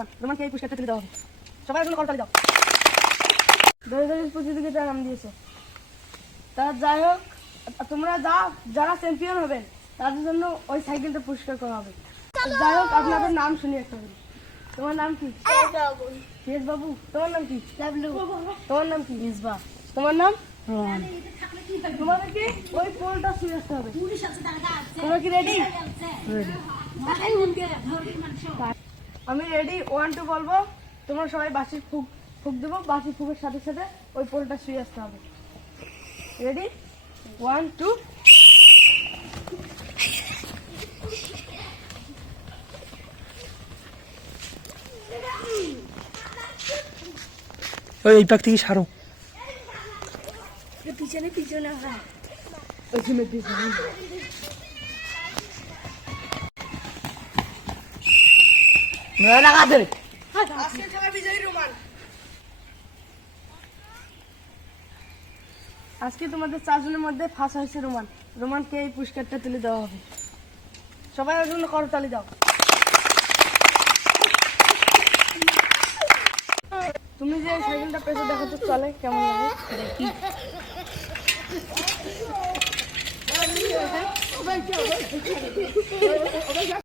Roman, রোমানকে এই পুরস্কারটা তুলে দেওয়া হবে। সবাই এখন করতালি দাও। দৌড়াদৌড়ি প্রতিযোগিতার নাম দিয়েছে। তা যাই হোক, তোমরা যারা চ্যাম্পিয়ন হবেন তাদের জন্য ওই সাইকেলটা পুরস্কার করা হবে। যাই হোক, আপনাদের নাম শুনি একটা করে। তোমার নাম কি? ফিয়াজ বাবু। তোমার নাম কি? তোমার নাম কি? মিসবা। তোমার নাম? রোমান। তোমাদেরকে ওই পোলটা ছুঁয়ে আসতে হবে। তোমরা কি রেডি? আমি রেডি। 1 2 বলবো, তোমরা সবাই বাঁশির ফুক দেবো। বাঁশির ফুকের সাথে সাথে ওই পোলটা ছুঁয়ে আসতে হবে। রেডি? 1 2। এই পাক থেকে সারো। পিছনে পিছনে হয়। আজকে তোমাদের 4 জনের মধ্যে ফার্স্ট হয়েছে রোমান। রোমানকে এই পুরস্কারটা তুলে দেওয়া হবে। সবাই ওর জন্য করতালি দাও। তুমি যে সাইকেলটা পেছনে দেখো তো চলে কেমন লাগে দেখি।